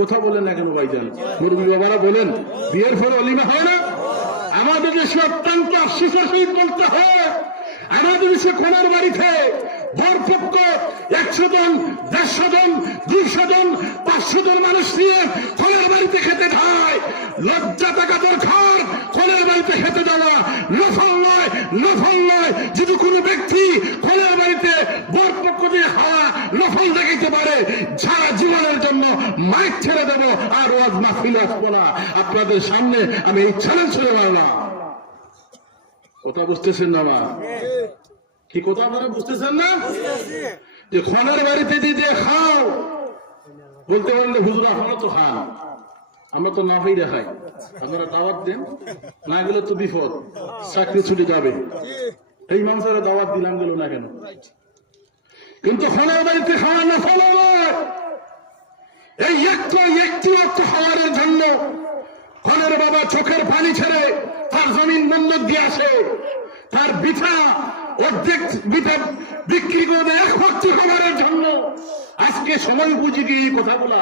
কথা বলেন না কেন ভাইজান? মুরব্বী বাবারা বলেন, বিয়ের পরে অলিমা হয় না? আমাদের দেশে অত্যন্ত আফসোসের সহিত বলতে হয়, আমাদের দেশে কনের বাড়িতে বরপক্ষ 100 জন, 150 জন, 200 জন, 500 জন মানুষ নিয়ে কনের বাড়িতে খেতে খায়। লজ্জা থাকা দরকার কনের বাড়িতে খেতে যাওয়া নফল নয়, নফল নয়। যদি কোনো ব্যক্তি কনের বাড়িতে বরপক্ষ দিয়ে খাওয়া নফল দেখাইতে পারে, সারা জীবনের জন্য মাইক ছেড়ে দেব, আর ওয়াজ মাহফিলে আসবো না। আপনাদের সামনে আমি এই চ্যালেঞ্জ ছেড়ে মারলাম। কথা বুঝতেছেন না? মা কি কথা আপনারা বুঝতেছেন না? যে খনের বাড়িতে দিয়ে খাও বলতে পারলে হুজুর আপনারা তো খান, আমরা তো না পেয়ে দেখাই, আপনারা দাওয়াত দেন, না গেলে তো বিপদ, চাকরি ছুটে যাবে। এই মানুষেরা দাওয়াত দিলাম, গেল না কেন? কিন্তু খনের বাড়িতে খাওয়া না ফলো নয়। এই একটি অর্থ খাওয়ারের জন্য খনের বাবা চোখের পানি ছেড়ে তার জমিন বন্ধক দিয়ে আসে, তার বিঠা অর্ধেক বিঠা বিক্রি করে দেয় এক ভক্তি খাবারের জন্য। আজকে সময় বুঝি কি এই কথা বলা,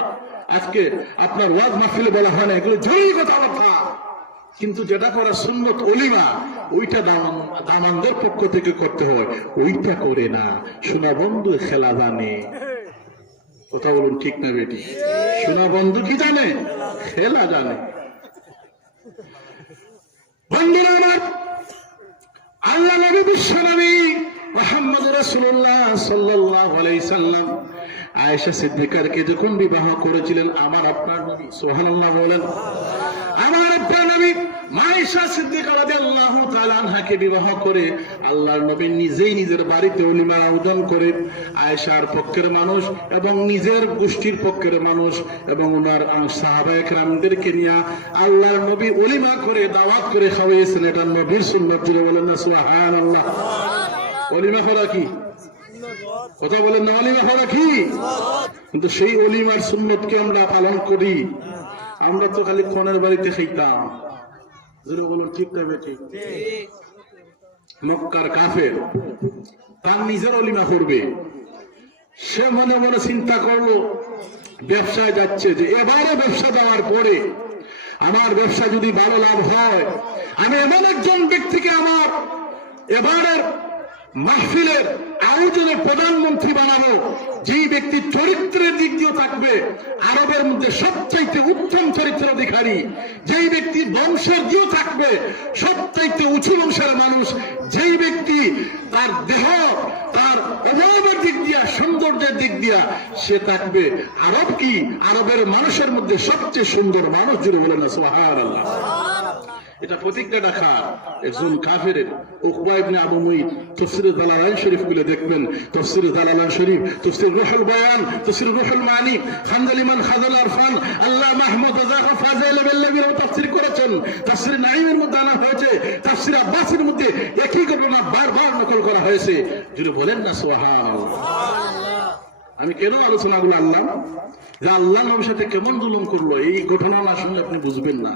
আজকে আপনার ওয়াজ মাহফিলে বলা হয় না, এগুলো জরুরি কথাবার্তা। কিন্তু যেটা করার সুন্নত অলিমা, ওইটা দামানদের পক্ষ থেকে করতে হয়, ওইটা করে না। শোনা বন্ধু খেলা জানে, কথা বলুন ঠিক না বেটি? শোনা বন্ধু কি জানে? খেলা জানে। বন্ধুরা আমার, আল্লাহ নবী বিশ্ব নবী মুহাম্মদ রাসূলুল্লাহ সাল্লাল্লাহু আলাইহি সাল্লাম আয়েশা সিদ্দিকারকে যখন বিবাহ করেছিলেন, আমার আপনার নবী, সুবহানাল্লাহ বলেন, আমার আপনার নবী আয়েশা সিদ্দিকা রাদিয়াল্লাহু তাআলা আনহাকে বিবাহ করে আল্লাহর নবী নিজেই নিজের বাড়িতে ওলিমার আয়োজন করে আয়েশার পক্ষের মানুষ এবং নিজের গোষ্ঠীর পক্ষের মানুষ এবং ওনার সাহাবায়ে কেরামদেরকে নিয়ে আল্লাহর নবী ওলিমা করে দাওয়াত করে খাওয়াইয়েছেন। এটা নবীর সুন্নাত। জুড়ে বলেন না সুবহানাল্লাহ? ওলিমা করা কি? কথা বলেন না, ওলিমা করা কি? কিন্তু সেই ওলিমার সুন্নতকে আমরা পালন করি। আমরা তো খালি খনের বাড়িতে খাইতাম। বলুন ঠিক না বেটি? মক্কার কাফের তার নিজের অলিমা করবে, সে মনে মনে চিন্তা করলো ব্যবসায় যাচ্ছে, যে এবারে ব্যবসা যাওয়ার পরে আমার ব্যবসা যদি ভালো লাভ হয়, আমি এমন একজন ব্যক্তিকে আমার এবারের মাহফিলের আয়োজনে প্রধানমন্ত্রী বানাবো, যেই ব্যক্তি চরিত্রের দিক দিয়েও থাকবে আরবের মধ্যে সবচাইতে উত্তম চরিত্রের অধিকারী, যেই ব্যক্তি বংশের দিয়েও থাকবে সবচাইতে উঁচু বংশের মানুষ, যেই ব্যক্তি তার দেহ তার অভাবের দিক দিয়া সৌন্দর্যের দিক দিয়া সে থাকবে আরব কি আরবের মানুষের মধ্যে সবচেয়ে সুন্দর মানুষ। জুড়ে বলেন না সুবহানাল্লাহ? এটা প্রতিজ্ঞা রাখা একজন কাফেরের। উকবা ইবনে আবু মুইত তাফসীর জালালাইন শরীফ গুলো দেখবেন, তাফসীর জালালাইন শরীফ, তাফসীর রুহুল বায়ান, তাফসীর রুহুল মানি, খানজালিমান খাজাল আরফান, আল্লাহ মাহমুদ রাজা ফাজিল বিল্লাহির তাফসীর করেছেন। তাফসীর নাঈমের মধ্যে আনা হয়েছে, তাফসীর আব্বাসের মধ্যে একই ঘটনা বারবার নকল করা হয়েছে। যদি বলেন না সুবহানাল্লাহ? আমি কেন আলোচনাগুলো আনলাম, যে আল্লাহ নবীর সাথে কেমন জুলুম করলো, এই ঘটনা না শুনলে আপনি বুঝবেন না।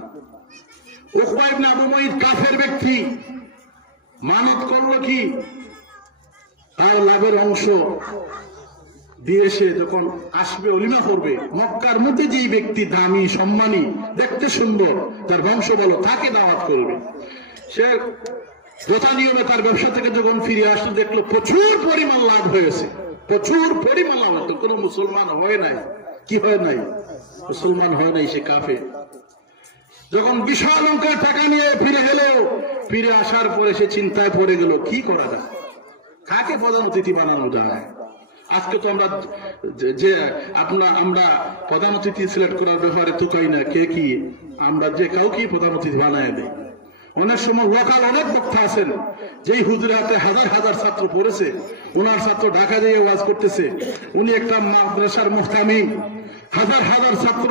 উকবা ইবনে আবু মুইত কাফের ব্যক্তি, মানত করলো কি তার লাভের অংশ দিয়ে সে যখন আসবে ওলিমা করবে, মক্কার মধ্যে যেই ব্যক্তি দামি সম্মানী দেখতে সুন্দর তার বংশ ভালো তাকে দাওয়াত করবে। সে যথা নিয়মে তার ব্যবসা থেকে যখন ফিরে আসতে দেখলো প্রচুর পরিমাণ লাভ হয়েছে, প্রচুর পরিমাণ লাভ হতো। কোনো মুসলমান হয় নাই, কি হয় নাই? মুসলমান হয় নাই, সে কাফের। যখন বিশাল অঙ্কের টাকা নিয়ে ফিরে গেল, ফিরে আসার পরে সে চিন্তায় পড়ে গেল কি করা যায়, কাকে প্রধান অতিথি বানানো যায়। আজকে তো আমরা যে আমরা প্রধান অতিথি সিলেক্ট করার ব্যাপারে তো কই না, কে কি আমরা যে কাউকে প্রধান অতিথি বানায় দেয়। অনেক সময় লোকাল অনেক বক্তা আছেন, যেই হুজুরের হাতে হাজার হাজার ছাত্র পড়েছে, ওনার ছাত্র ঢাকা দিয়ে ওয়াজ করতেছে, উনি একটা মাদ্রাসার মুফতামিম, হাজার হাজার ছাত্র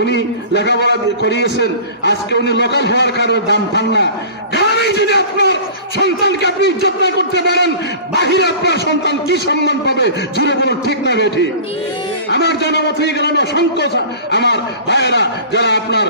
উনি লেখাপড়া করিয়েছেন, আজকে উনি লোকাল হওয়ার কারণে দাম পান না। গ্রামে যদি আপনার সন্তানকে আপনি ইজ্জত না করতে পারেন, বাহিরে আপনার সন্তান কি সম্মান পাবে? জুড়ে বলুন ঠিক না বেঠি? আমার জনমত হয়ে গেল অসংখ্য আমার ভাইয়েরা যারা আপনার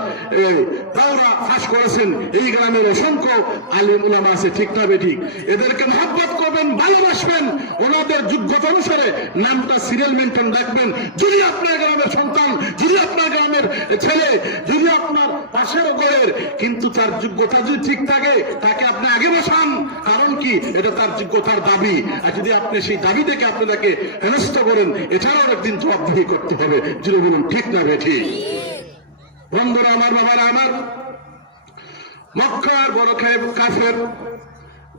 দাওরা ফাঁস করেছেন, এই গ্রামের অসংখ্য আলিম উলামা আছে, ঠিক না বেঠি? এদেরকে মহব্বত করবেন, ভালোবাসবেন, ওনাদের যোগ্যতা অনুসারে নামটা সিরিয়াল মেনটেন রাখবেন। যদি আপনার গ্রামের সন্তান, যদি আপনার গ্রামের ছেলে, যদি আপনার পাশের ঘরের, কিন্তু তার যোগ্যতা যদি ঠিক থাকে তাকে আপনি আগে বসান। কারণ কি, এটা তার যোগ্যতার দাবি। আর যদি আপনি সেই দাবি থেকে আপনি তাকে হেনস্থ করেন, এছাড়াও একদিন জবাবদিহি করতে হবে। যদি বলুন ঠিক না বেঠিক? বন্ধুরা আমার, বাবারা আমার, মক্কার বড় কাফের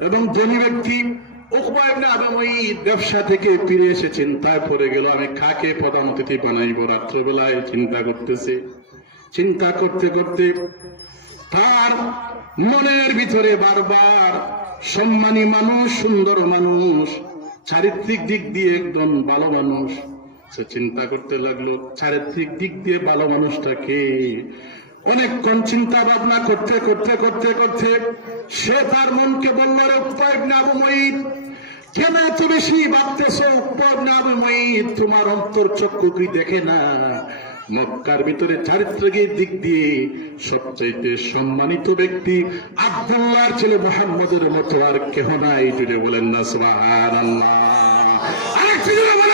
এবং ধনী ব্যক্তি উকবা ইবনে আবু মুঈত ব্যবসা থেকে ফিরে এসে চিন্তায় পড়ে গেল, আমি কাকে প্রধান অতিথি বানাইব। রাত্রবেলায় চিন্তা করতেছে। চিন্তা করতে করতে তার মনের ভিতরে বারবার সম্মানী মানুষ, সুন্দর মানুষ, চারিত্রিক দিক দিয়ে একদম ভালো মানুষ, সে চিন্তা করতে লাগলো চারিত্রিক দিক দিয়ে ভালো মানুষটাকে। অনেকক্ষণ চিন্তা ভাবনা করতে করতে করতে করতে সে তার মনকে বলল, রে উকবা ইবনে আবু মুঈত, কেন এত বেশি ভাবতেছো? উকবা ইবনে আবু মুঈত, তোমার অন্তর চক্ষু কি দেখে না? মক্কার ভিতরে চারিত্রিক দিক দিয়ে সবচাইতে সম্মানিত ব্যক্তি আব্দুল্লাহর ছেলে মুহাম্মদের মতো আর কেহ নাই। জুড়ে বলেন না সুবহানাল্লাহ। আরেকটু জোরে বলেন